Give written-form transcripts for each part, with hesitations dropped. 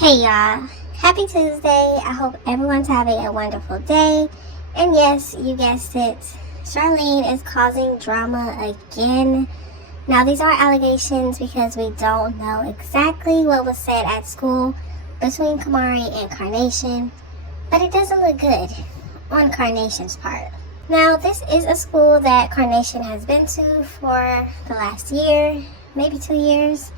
Hey y'all, happy Tuesday. I hope everyone's having a wonderful day. And yes, you guessed it, Charlene is causing drama again. Now these are allegations because we don't know exactly what was said at school between Kamari and Carnation, but it doesn't look good on Carnation's part. Now this is a school that Carnation has been to for the last year, maybe 2 years.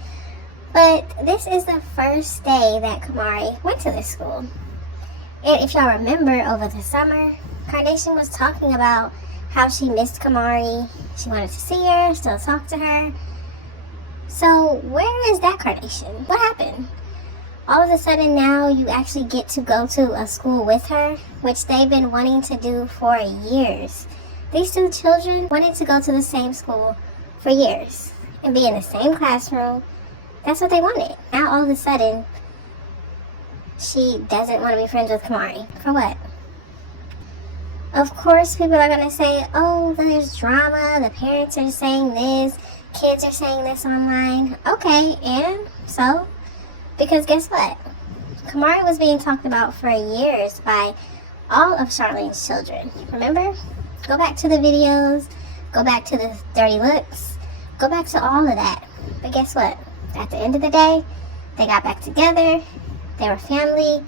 But this is the first day that Kamari went to this school. And if y'all remember, over the summer, Carnation was talking about how she missed Kamari. She wanted to see her, still talk to her. So where is that Carnation? What happened? All of a sudden now you actually get to go to a school with her, which they've been wanting to do for years. These two children wanted to go to the same school for years and be in the same classroom. That's what they wanted. Now all of a sudden, she doesn't want to be friends with Kamari. For what? Of course, people are going to say, oh, there's drama. The parents are saying this. Kids are saying this online. Okay, and so? Because guess what? Kamari was being talked about for years by all of Charlene's children. Remember? Go back to the videos. Go back to the dirty looks. Go back to all of that. But guess what? At the end of the day, they got back together, they were family,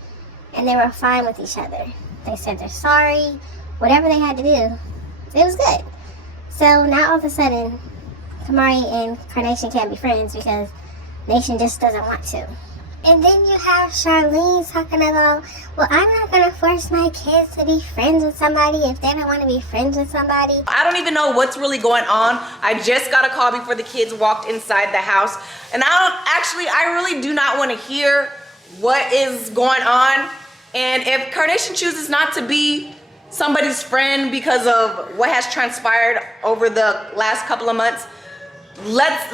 and they were fine with each other. They said they're sorry, whatever they had to do, it was good. So now all of a sudden, Kamari and Carnation can't be friends because Nation just doesn't want to. And then you have Charlene talking about, well, I'm not going to force my kids to be friends with somebody if they don't want to be friends with somebody. I don't even know what's really going on. I just got a call before the kids walked inside the house. And I really do not want to hear what is going on. And if Carnation chooses not to be somebody's friend because of what has transpired over the last couple of months, let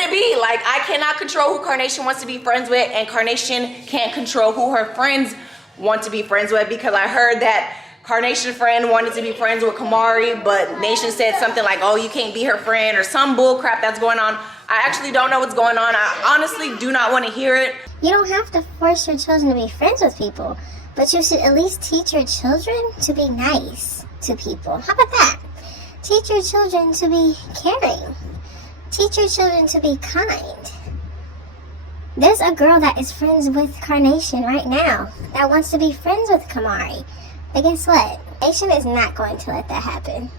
it be. Like, I cannot control who Carnation wants to be friends with, and Carnation can't control who her friends want to be friends with, because I heard that Carnation friend wanted to be friends with Kamari, but Nation said something like, oh, you can't be her friend, or some bull crap that's going on. I actually don't know what's going on. I honestly do not want to hear it. You don't have to force your children to be friends with people, but you should at least teach your children to be nice to people. How about that? Teach your children to be caring. Teach your children to be kind. There's a girl that is friends with Carnation right now that wants to be friends with Kamari. But guess what? Nation is not going to let that happen.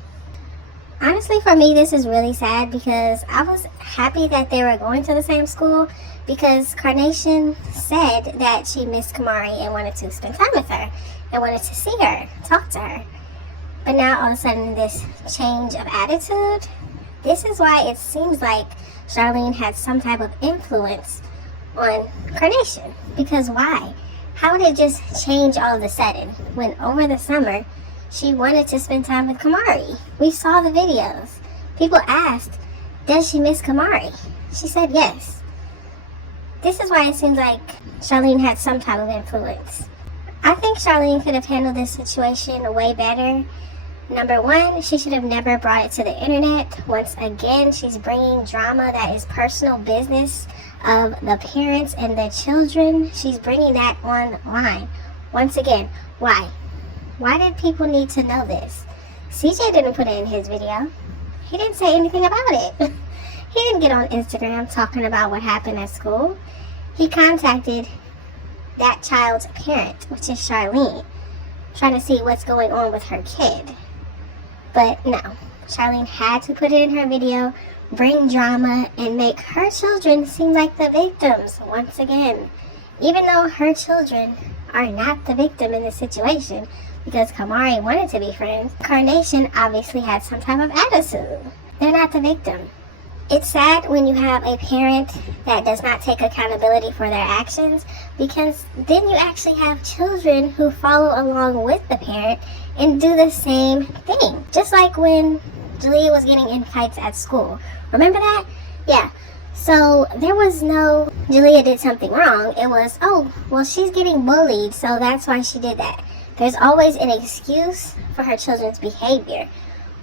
Honestly, for me, this is really sad because I was happy that they were going to the same school, because Carnation said that she missed Kamari and wanted to spend time with her and wanted to see her, talk to her. But now all of a sudden this change of attitude, this is why it seems like Charlene had some type of influence on Carnation. Because why? How did it just change all of a sudden when over the summer she wanted to spend time with Kamari? We saw the videos. People asked, does she miss Kamari? She said yes. This is why it seems like Charlene had some type of influence. I think Charlene could have handled this situation way better. Number one, she should have never brought it to the internet. Once again, she's bringing drama that is personal business of the parents and the children. She's bringing that online. Once again, why? Why did people need to know this? CJ didn't put it in his video. He didn't say anything about it. He didn't get on Instagram talking about what happened at school. He contacted that child's parent, which is Charlene, trying to see what's going on with her kid. But no, Charlene had to put it in her video, bring drama, and make her children seem like the victims once again. Even though her children are not the victim in this situation, because Kamari wanted to be friends, Carnation obviously had some type of attitude. They're not the victim. It's sad when you have a parent that does not take accountability for their actions, because then you actually have children who follow along with the parent and do the same thing. Just like when Jalea was getting in fights at school. Remember that? Yeah. So there was no Jalea did something wrong. It was, oh, well, she's getting bullied, so that's why she did that. There's always an excuse for her children's behavior.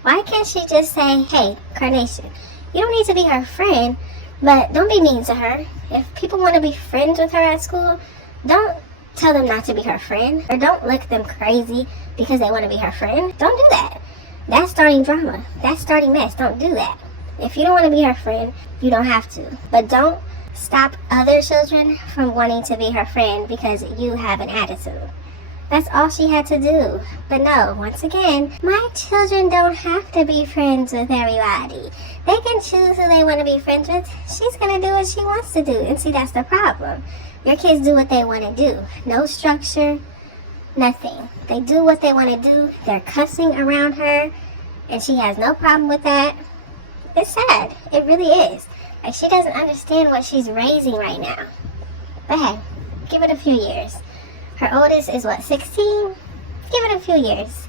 Why can't she just say, hey, Carnation, you don't need to be her friend, But don't be mean to her. If people want to be friends with her at school, don't tell them not to be her friend. Or don't look them crazy because they want to be her friend. Don't do that. That's starting drama. That's starting mess. Don't do that. If you don't want to be her friend, you don't have to. But don't stop other children from wanting to be her friend because you have an attitude. That's all she had to do. But no, once again, my children don't have to be friends with everybody. They can choose who they want to be friends with. She's going to do what she wants to do. And see, that's the problem. Your kids do what they want to do. No structure, nothing. They do what they want to do. They're cussing around her, and she has no problem with that. It's sad. It really is. Like, she doesn't understand what she's raising right now. But hey, give it a few years. Her oldest is what, 16? Give it a few years.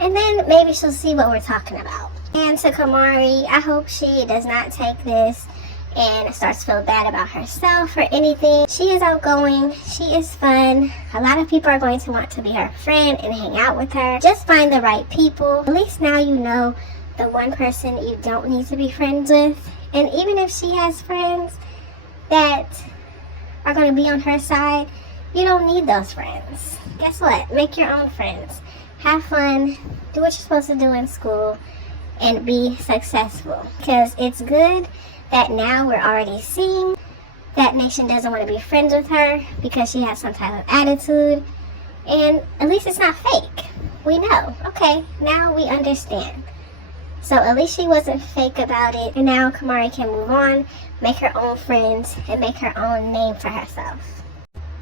And then maybe she'll see what we're talking about. And to Kamari, I hope she does not take this and starts to feel bad about herself or anything. She is outgoing. She is fun. A lot of people are going to want to be her friend and hang out with her. Just find the right people. At least now you know the one person you don't need to be friends with. And even if she has friends that are going to be on her side, you don't need those friends. Guess what? Make your own friends. Have fun. Do what you're supposed to do in school and be successful. Because it's good that now we're already seeing that Nation doesn't want to be friends with her because she has some type of attitude. And at least it's not fake. We know. Okay, now we understand. So at least she wasn't fake about it. And now Kamari can move on, make her own friends, and make her own name for herself.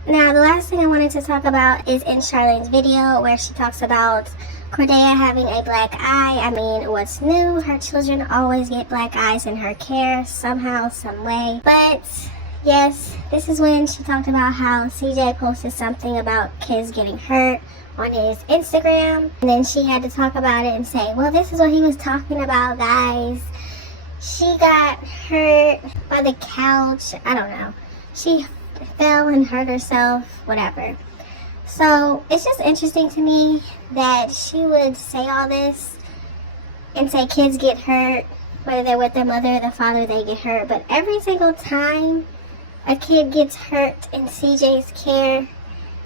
Now, the last thing I wanted to talk about is in Charlene's video where she talks about Cordeya having a black eye. I mean, what's new? Her children always get black eyes in her care somehow, some way. But yes, this is when she talked about how CJ posted something about kids getting hurt on his Instagram. And then she had to talk about it and say, well, this is what he was talking about, guys. She got hurt by the couch. I don't know. She fell and hurt herself, whatever. So it's just interesting to me that she would say all this and say kids get hurt, whether they're with their mother or the father, they get hurt. But every single time a kid gets hurt in CJ's care,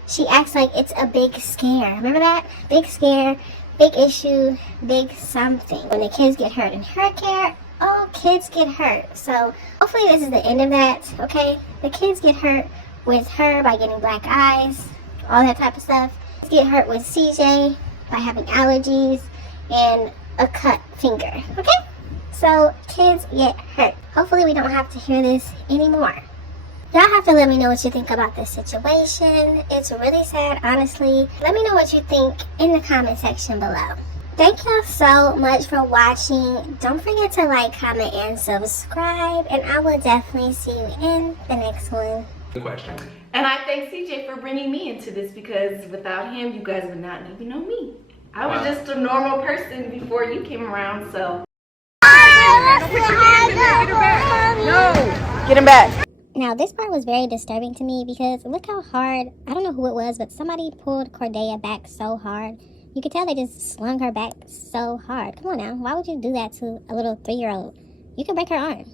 she acts like it's a big scare. Remember that? Big scare, big issue, big something. When the kids get hurt in her care, oh, kids get hurt. So hopefully this is the end of that, okay? The kids get hurt with her by getting black eyes, all that type of stuff. Kids get hurt with CJ by having allergies and a cut finger, okay? So kids get hurt. Hopefully we don't have to hear this anymore. Y'all have to let me know what you think about this situation. It's really sad, honestly. Let me know what you think in the comment section below. Thank y'all so much for watching. Don't forget to like, comment, and subscribe. And I will definitely see you in the next one. Good question. And I thank CJ for bringing me into this because without him, you guys would not even know me. I was just a normal person before you came around, so. No! Get him back. Now, this part was very disturbing to me because look how hard, I don't know who it was, but somebody pulled Cordeya back so hard. You could tell they just slung her back so hard. Come on now, why would you do that to a little 3-year-old? You could break her arm.